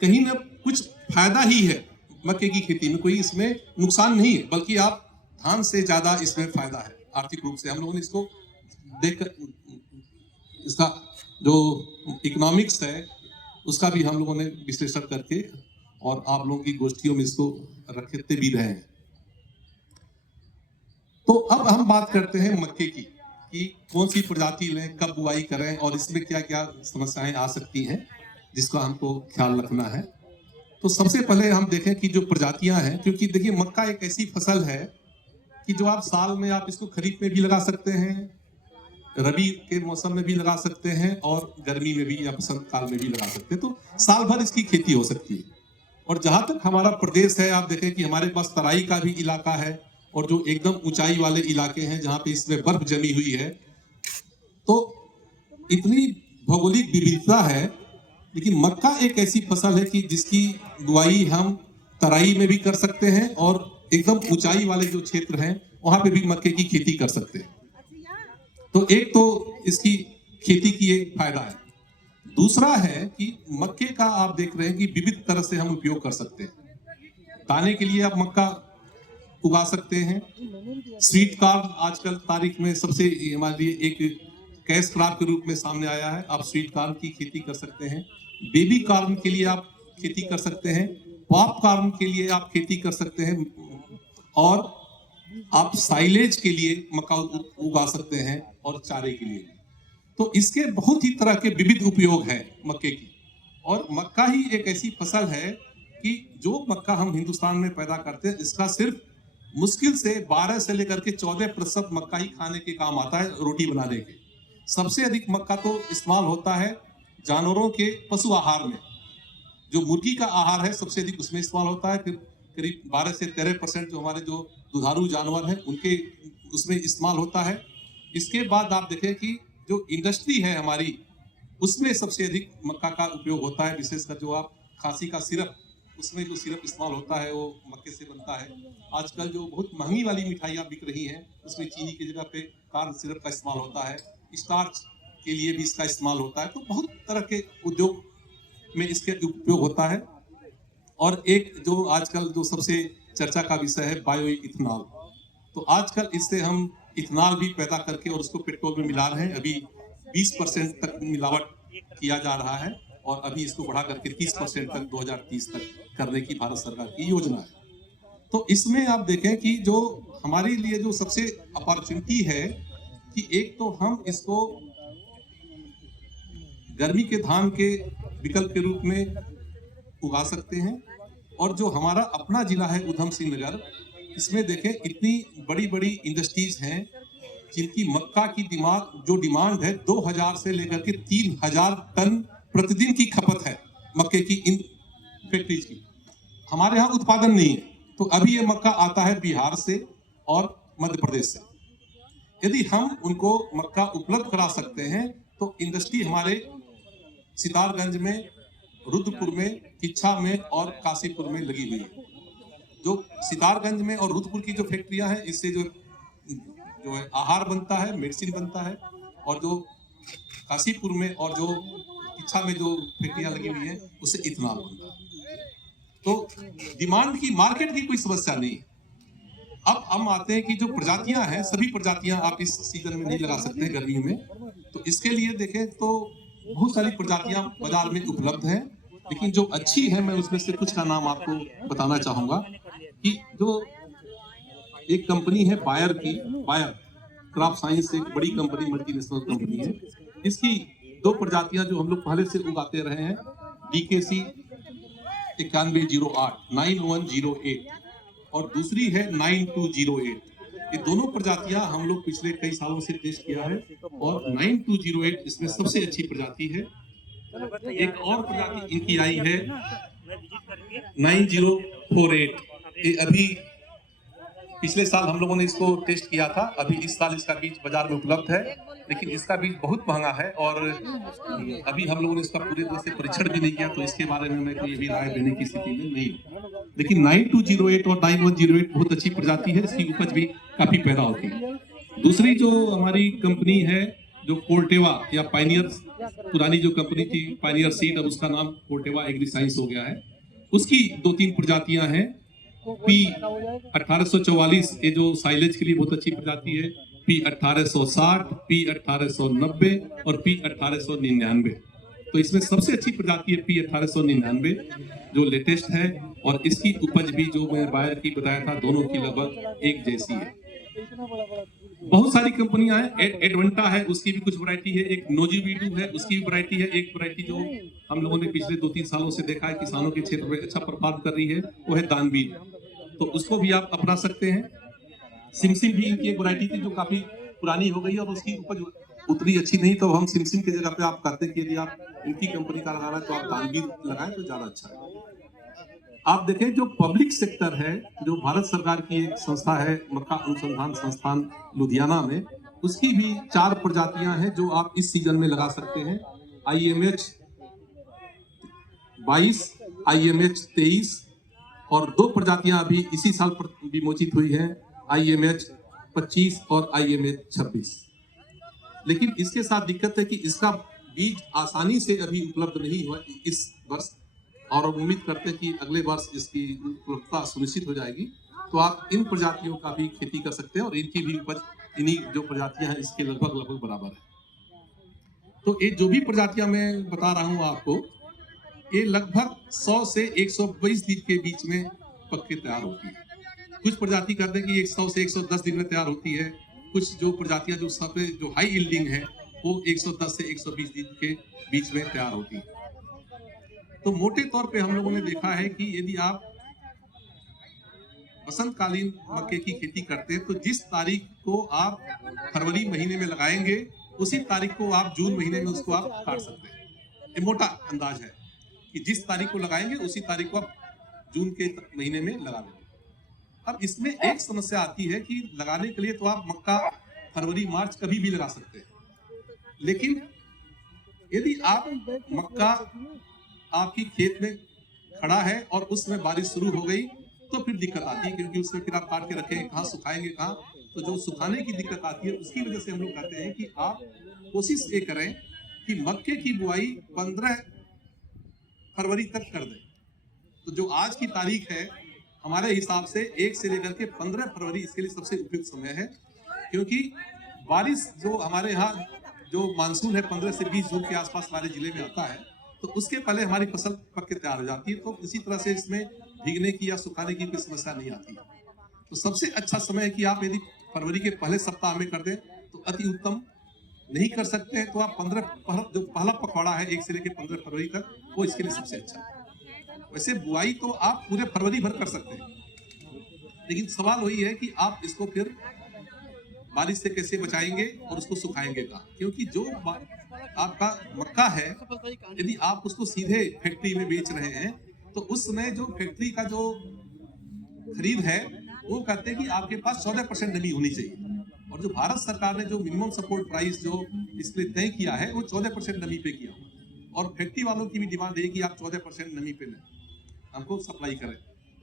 कहीं ना कुछ फायदा ही है मक्के की खेती में, कोई इसमें नुकसान नहीं है, बल्कि आप धान से ज्यादा इसमें फायदा है आर्थिक रूप से। हम लोगों ने इसको देख, इसका जो इकोनॉमिक्स है उसका भी हम लोगों ने विश्लेषण करके और आप लोगों की गोष्ठियों में इसको रखते भी रहे हैं। तो अब हम बात करते हैं मक्के की कि कौन सी प्रजाति लें, कब बुआई करें और इसमें क्या क्या समस्याएं आ सकती हैं जिसका हमको ख्याल रखना है। तो सबसे पहले हम देखें कि जो प्रजातियां हैं, क्योंकि देखिए मक्का एक ऐसी फसल है कि जो आप साल में आप इसको खरीफ में भी लगा सकते हैं, रबी के मौसम में भी लगा सकते हैं और गर्मी में भी या बसंत काल में भी लगा सकते हैं। तो साल भर इसकी खेती हो सकती है। और जहां तक हमारा प्रदेश है, आप देखें कि हमारे पास तराई का भी इलाका है और जो एकदम ऊंचाई वाले इलाके हैं जहां पे इसमें बर्फ जमी हुई है। तो इतनी भौगोलिक विविधता है, लेकिन मक्का एक ऐसी फसल है कि जिसकी बुआई हम तराई में भी कर सकते हैं और एकदम ऊंचाई वाले जो क्षेत्र हैं वहां पे भी मक्के की खेती कर सकते हैं। तो एक तो इसकी खेती की एक फायदा है। दूसरा है कि मक्के का आप देख रहे हैं कि विविध तरह से हम उपयोग कर सकते हैं। दाने के लिए आप मक्का उगा सकते हैं। स्वीट कॉर्न आजकल तारीख में सबसे हमारे लिए एक कैश क्रॉप के रूप में सामने आया है। आप स्वीट कॉर्न की खेती कर सकते हैं। बेबी कॉर्न के लिए आप खेती कर सकते हैं। पॉप कॉर्न के लिए आप खेती कर सकते हैं और आप साइलेज के लिए मक्का उगा सकते हैं और चारे के लिए। तो इसके बहुत ही तरह के विविध उपयोग हैं मक्के की। और मक्का ही एक ऐसी फसल है कि जो मक्का हम हिंदुस्तान में पैदा करते हैं, इसका सिर्फ मुश्किल से 12 से लेकर के 14% मक्का ही खाने के काम आता है, रोटी बनाने के। सबसे अधिक मक्का तो इस्तेमाल होता है जानवरों के पशु आहार में। जो मुर्गी का आहार है सबसे अधिक उसमें इस्तेमाल होता है। फिर करीब 12 से 13% जो हमारे जो दुधारू जानवर हैं उनके उसमें इस्तेमाल होता है। इसके बाद आप देखें कि जो इंडस्ट्री है हमारी, उसमें सबसे अधिक मक्का का उपयोग होता है। विशेषकर जो आप खांसी का सिरप, उसमें जो सिरप इस्तेमाल होता है वो मक्के से बनता है। आजकल जो बहुत महंगी वाली मिठाइयाँ बिक रही हैं उसमें चीनी की जगह पे कॉर्न सिरप का इस्तेमाल होता है। स्टार्च के लिए भी इसका इस्तेमाल होता है। तो बहुत तरह के उद्योग में इसके उपयोग होता है। और एक जो आजकल जो सबसे चर्चा का विषय है बायो इथेनॉल। तो आजकल इससे हम इथेनॉल भी पैदा करके और उसको पेट्रोल में मिला रहे हैं। अभी 20% तक मिलावट किया जा रहा है और अभी इसको बढ़ा करके 30% तक 2030 तक करने की भारत सरकार की योजना है। तो इसमें आप देखें कि जो हमारे लिए जो सबसे अपॉर्चुनिटी है कि एक तो हम इसको गर्मी के धान के विकल्प के रूप में उगा सकते हैं। और जो हमारा अपना जिला है उधम सिंह नगर, इसमें देखें इतनी बड़ी बड़ी इंडस्ट्रीज हैं जिनकी मक्का की जो डिमांड है 2000 से लेकर के 3000 टन प्रतिदिन की खपत है मक्के की इन फैक्ट्रीज की। हमारे यहाँ उत्पादन नहीं है। तो अभी ये मक्का आता है बिहार से और मध्य प्रदेश से। यदि हम उनको मक्का उपलब्ध करा सकते हैं तो इंडस्ट्री हमारे सितारगंज में, रुद्रपुर में, किच्छा में और काशीपुर में लगी हुई है। जो सितारगंज में और रुद्रपुर की जो फैक्ट्रियां हैं, इससे जो है आहार बनता है, मेडिसिन बनता है। और जो काशीपुर में और जो किच्छा में जो फैक्ट्रियां लगी हुई हैं उससे इथेनॉल बनता है। तो डिमांड की, मार्केट की कोई समस्या नहीं। अब हम आते हैं कि जो प्रजातियां हैं, सभी प्रजातियां आप इस सीजन में नहीं लगा सकते हैं गर्मियों में। तो इसके लिए देखें तो बहुत सारी प्रजातियां बाजार में उपलब्ध हैं, लेकिन जो अच्छी है मैं उसमें से कुछ का नाम आपको बताना चाहूंगा कि जो एक कंपनी है बायर की, बायर क्रॉप साइंस एक बड़ी कंपनी, मल्टीनेशनल कंपनी है। इसकी 2 प्रजातियां जो हम लोग पहले से उगाते रहे हैं, DKC 9108 9108 और दूसरी है 9208। ये दोनों प्रजातियां हम लोग पिछले कई सालों से टेस्ट किया है और 9208 इसमें सबसे अच्छी प्रजाति है। एक और प्रजाति इनकी आई है 9048। ये अभी पिछले साल हम लोगों ने इसको टेस्ट किया था। अभी इस साल इसका बीज बाजार में उपलब्ध है, लेकिन इसका बीज बहुत महंगा है और अभी हम लोगों ने इसका पूरे तरह से परीक्षण भी नहीं किया, तो इसके बारे में मैं कोई भी राय देने की स्थिति में नहीं हूँ। लेकिन 9208 और 9108 बहुत अच्छी प्रजाति है, इसकी उपज भी काफी पैदा होती है। दूसरी जो हमारी कंपनी है जो कोर्टेवा या पाइनियर, पुरानी जो कंपनी थी पाइनियर सीड, अब उसका नाम कोर्टेवा एग्री साइंस हो गया है, उसकी 2-3 प्रजातियां हैं। पी 1844 ये जो साइलेज के लिए बहुत अच्छी प्रजाति है, पी 1860, पी 1890 और पी 1899। तो इसमें सबसे अच्छी प्रजाति है पी 1899 जो लेटेस्ट है, और इसकी उपज भी जो मैं बायर की बताया था दोनों की लगभग एक जैसी है। बहुत सारी कंपनियां हैं, एडवेंटा है उसकी भी कुछ वैरायटी है, एक नोजीवीडू है उसकी भी वैरायटी है, एक वैरायटी जो हम लोगों ने पिछले 2-3 सालों से देखा है किसानों के क्षेत्र में अच्छा परफॉर्म कर रही है, वो है दानवीर, तो उसको भी आप अपना सकते हैं। सिमसिम भी इनकी एक वैरायटी थी जो काफी पुरानी हो गई है और उसकी उपज उतनी अच्छी नहीं, तो हम सिमसिम की जगह पे आप कहते हैं कि यदि आप इनकी कंपनी का लगाना है तो आप दानवीर लगाएं तो ज्यादा अच्छा है। आप देखें जो पब्लिक सेक्टर है, जो भारत सरकार की एक संस्था है मक्का अनुसंधान संस्थान लुधियाना में, उसकी भी 4 प्रजातियां हैं जो आप इस सीजन में लगा सकते हैं। IMH 22, IMH 23 और 2 प्रजातियां अभी इसी साल विमोचित हुई हैं, IMH 25 और IMH 26। लेकिन इसके साथ दिक्कत है कि इसका बीज आसानी से अभी उपलब्ध नहीं हुआ इस वर्ष, और उम्मीद करते हैं कि अगले वर्ष इसकी उपलब्धता सुनिश्चित हो जाएगी, तो आप इन प्रजातियों का भी खेती कर सकते हैं और इनकी भी उपज इन्हीं जो प्रजातियां हैं इसके लगभग बराबर है। तो ये जो भी प्रजातियां मैं बता रहा हूं आपको, ये लगभग 100 से 120 दिन के बीच में पक के तैयार होती है। कुछ प्रजाति कहते हैं कि 100 से 110 दिन में तैयार होती है, कुछ जो प्रजातियां जो सबसे जो हाई यील्डिंग है वो 110 से 120 दिन के बीच में तैयार होती है। तो मोटे तौर पे हम लोगों ने देखा है कि यदि आप बसंतकालीन मक्के की खेती करते हैं तो जिस तारीख को आप फरवरी महीने में लगाएंगे उसी तारीख को आप जून महीने में उसको आप काट सकते हैं। ये मोटा अंदाज है कि जिस तारीख को लगाएंगे उसी तारीख को आप जून के महीने में लगा देंगे। अब इसमें एक समस्या आती है कि लगाने के लिए तो आप मक्का फरवरी मार्च कभी भी लगा सकते हैं, लेकिन यदि आप मक्का आपकी खेत में खड़ा है और उसमें बारिश शुरू हो गई तो फिर दिक्कत आती है, क्योंकि उसमें फिर आप काट के रखेंगे कहाँ, सुखाएंगे कहाँ, तो जो सुखाने की दिक्कत आती है उसकी वजह से हम लोग कहते हैं कि आप कोशिश ये करें कि मक्के की बुआई 15 फरवरी तक कर दें। तो जो आज की तारीख है हमारे हिसाब से 1 से लेकर के 15 फरवरी इसके लिए सबसे उपयुक्त समय है, क्योंकि बारिश जो हमारे यहाँ जो मानसून है 15 से 20 जून के आसपास हमारे जिले में आता है, तो उसके पहले हमारी फसल पक के तैयार हो जाती है, तो इसी तरह से इसमें भीगने की या सुखाने की कोई समस्या नहीं आती। तो सबसे अच्छा समय है कि आप यदि फरवरी के पहले सप्ताह में कर दें तो अति उत्तम। नहीं कर सकते हैं तो आप 15 जो पहला पखवाड़ा है 1 से लेकर 15 फरवरी तक, वो इसके लिए सबसे अच्छा है। वैसे बुआई तो आप पूरे फरवरी भर कर सकते हैं, लेकिन सवाल वही है कि आप इसको फिर बारिश से कैसे बचाएंगे और उसको सुखाएंगे कहाँ, क्योंकि जो आपका मक्का है यदि आप उसको सीधे फैक्ट्री में बेच रहे हैं तो उस समय जो फैक्ट्री का जो खरीद है वो कहते हैं कि आपके पास 14% नमी होनी चाहिए, और जो भारत सरकार ने जो मिनिमम सपोर्ट प्राइस जो इसके लिए तय किया है वो 14% नमी पे किया, और फैक्ट्री वालों की भी डिमांड है कि आप 14% नमी पे हमको सप्लाई करें।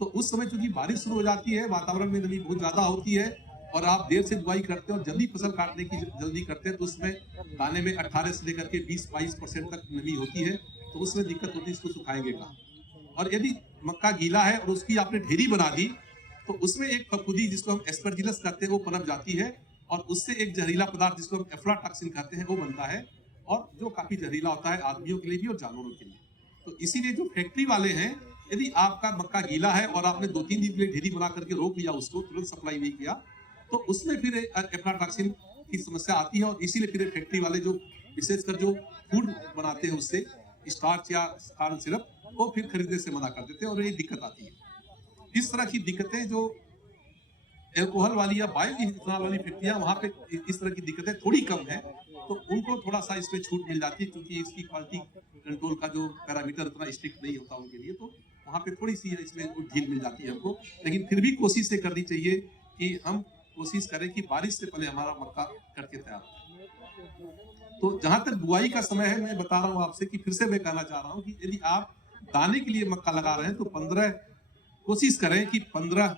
तो उस समय चूंकि बारिश शुरू हो जाती है, वातावरण में नमी बहुत ज्यादा होती है और आप देर से बुआई करते हैं और जल्दी फसल काटने की जल्दी करते हैं, तो उसमें दाने में 18 से लेकर के 20-22% तक नमी होती है, तो उसमें दिक्कत होती है, इसको सुखाएंगे कहाँ। और यदि मक्का गीला है और उसकी आपने ढेरी बना दी तो उसमें एक फफूंदी जिसको हम एस्परजिलस कहते हैं वो पनप जाती है, और उससे एक जहरीला पदार्थ जिसको हम एफ्लाटॉक्सिन कहते हैं वो बनता है, और जो काफी जहरीला होता है आदमियों के लिए भी और जानवरों के लिए। तो इसीलिए जो फैक्ट्री वाले हैं, यदि आपका मक्का गीला है और आपने 2-3 दिन के लिए ढेरी बना करके रोक लिया, उसको तुरंत सप्लाई नहीं किया, तो उसमें फिर एफ्लाटॉक्सिन की समस्या आती है, और इसीलिए फिर फैक्ट्री वाले जो विशेषकर जो फूड बनाते हैं उससे स्टार्च या कॉर्न सिरप वो फिर खरीदने से मना कर देते हैं, और ये दिक्कत आती है। इस तरह की दिक्कतें जो एल्कोहल वाली या बायो इथेनॉल वाली फैक्ट्रियां, वहां पे इस तरह की दिक्कतें थोड़ी कम है, तो उनको थोड़ा सा इसमें छूट मिल जाती है, क्योंकि इसकी क्वालिटी कंट्रोल का जो पैरामीटर उतना स्ट्रिक्ट नहीं होता उनके लिए, तो वहां पे थोड़ी सी इसमें ढील मिल जाती है हमको। लेकिन फिर भी कोशिश ये करनी चाहिए कि हम कोशिश करें कि बारिश से पहले हमारा मक्का करके तैयार हो। तो जहां तक बुआई का समय है, मैं बता रहा हूं आपसे कि फिर से मैं कहना चाह रहा हूं कि यदि आप दाने के लिए मक्का लगा रहे हैं तो कोशिश करें कि 15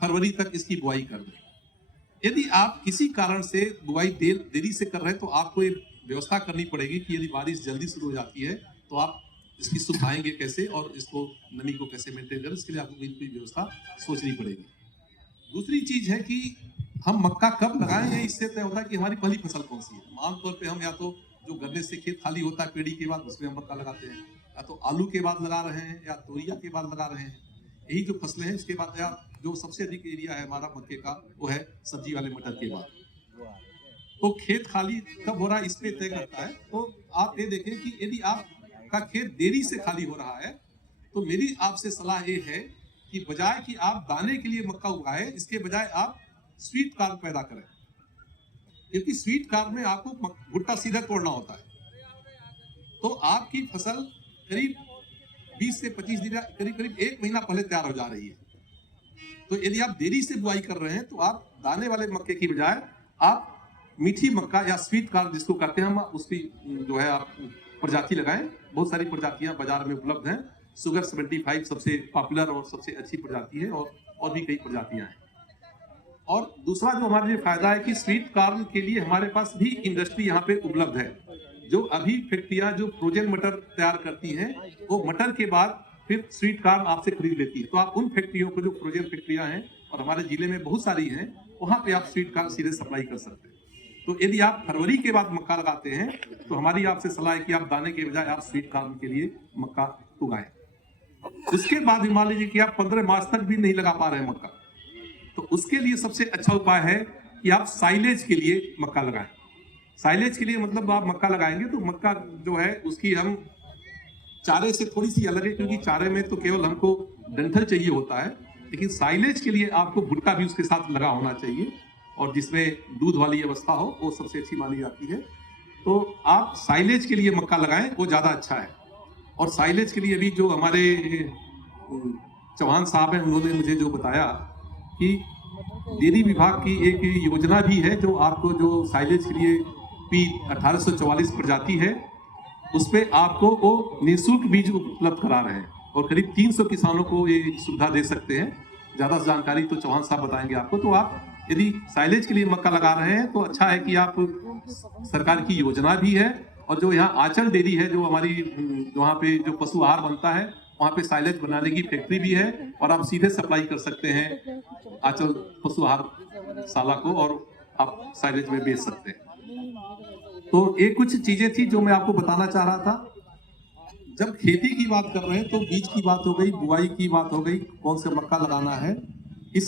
फरवरी तक इसकी बुआई कर दें। यदि आप किसी कारण से बुआई देरी से कर रहे हैं तो आपको ये व्यवस्था करनी पड़ेगी कि यदि बारिश जल्दी शुरू हो जाती है तो आप इसकी सुखाएंगे कैसे और इसको नमी को कैसे मेंटेन करें, इसके लिए आपको कोई व्यवस्था सोचनी पड़ेगी। दूसरी चीज है कि हम मक्का कब लगाएं, ये इससे तय होता है कि हमारी पहली फसल कौन सी है। आमतौर पे हम या तो जो गन्ने से खेत खाली होता है पेड़ी के बाद उसमें हम मक्का लगाते हैं, या तो आलू के बाद लगा रहे हैं या तोरिया के बाद लगा रहे हैं। यही जो फसलें हैं उसके बाद या जो सबसे अधिक एरिया है हमारा मक्के का वो है सब्जी वाले मटर के बाद। तो खेत खाली कब हो रहा है इस पे तय करता है। तो आप ये देखें कि यदि आपका खेत देरी से खाली हो रहा है तो मेरी आपसे सलाह ये है कि बजाय कि आप दाने के लिए मक्का उगाएं, इसके बजाय आप स्वीट कॉर्न पैदा करें, क्योंकि स्वीट कॉर्न में आपको भुट्टा सीधा तोड़ना होता है। तो आपकी फसल करीब 20 से 25 दिन, करीब 1 महीना पहले तैयार हो जा रही है। तो यदि आप देरी से बुआई कर रहे हैं तो आप दाने वाले मक्के की बजाय आप मीठी मक्का या स्वीट कॉर्न जिसको कहते हैं हम उसकी जो है आप प्रजाति लगाएं। बहुत सारी प्रजातियां बाजार में उपलब्ध हैं। शुगर 75 सबसे पॉपुलर और सबसे अच्छी प्रजाति है और भी कई प्रजातियां हैं। और दूसरा जो हमारे लिए फायदा है कि स्वीट कॉर्न के लिए हमारे पास भी इंडस्ट्री यहाँ पे उपलब्ध है। जो अभी फैक्ट्रियां जो फ्रोजन मटर तैयार करती हैं वो मटर के बाद फिर स्वीट कॉर्न आपसे खरीद लेती है। तो आप उन फैक्ट्रियों को जो फ्रोजन फैक्ट्रियां हैं और हमारे जिले में बहुत सारी हैं वहां पे आप स्वीट कॉर्न सीधे सप्लाई कर सकते हैं। तो यदि आप फरवरी के बाद मक्का लगाते हैं तो हमारी आपसे सलाह है कि आप दाने के बजाय आप स्वीट कॉर्न के लिए मक्का उगाएं। उसके बाद भी मान लीजिए कि आप 15 मार्च तक भी नहीं लगा पा रहे हैं मक्का, तो उसके लिए सबसे अच्छा उपाय है कि आप साइलेज के लिए मक्का लगाएं। साइलेज के लिए मतलब आप मक्का लगाएंगे तो मक्का जो है उसकी हम चारे से थोड़ी सी अलग है, क्योंकि चारे में तो केवल हमको डंठल चाहिए होता है, लेकिन साइलेज के लिए आपको भुट्टा भी उसके साथ लगा होना चाहिए और जिसमें दूध वाली अवस्था हो वो सबसे अच्छी मानी जाती है। तो आप साइलेज के लिए मक्का लगाएं, वो ज़्यादा अच्छा है। और साइलेज के लिए अभी जो हमारे चौहान साहब हैं उन्होंने मुझे जो बताया कि डेयरी विभाग की एक योजना भी है जो आपको जो साइलेज के लिए पी 1844 प्रजाति है उस पर आपको वो निःशुल्क बीज उपलब्ध करा रहे हैं और करीब 300 किसानों को ये सुविधा दे सकते हैं। ज़्यादा जानकारी तो चौहान साहब बताएंगे आपको। तो आप यदि साइलेज के लिए मक्का लगा रहे हैं तो अच्छा है कि आप सरकार की योजना भी है और जो यहाँ आंचल डेयरी है जो हमारी वहाँ पे जो पशु आहार बनता है वहाँ पे साइलेज बनाने की फैक्ट्री भी है और आप सीधे सप्लाई कर सकते हैं आंचल पशु आहार शाला को और आप साइलेज में बेच सकते हैं। तो ये कुछ चीजें थी जो मैं आपको बताना चाह रहा था। जब खेती की बात कर रहे हैं तो बीज की बात हो गई, बुआई की बात हो गई, कौन से मक्का लगाना है,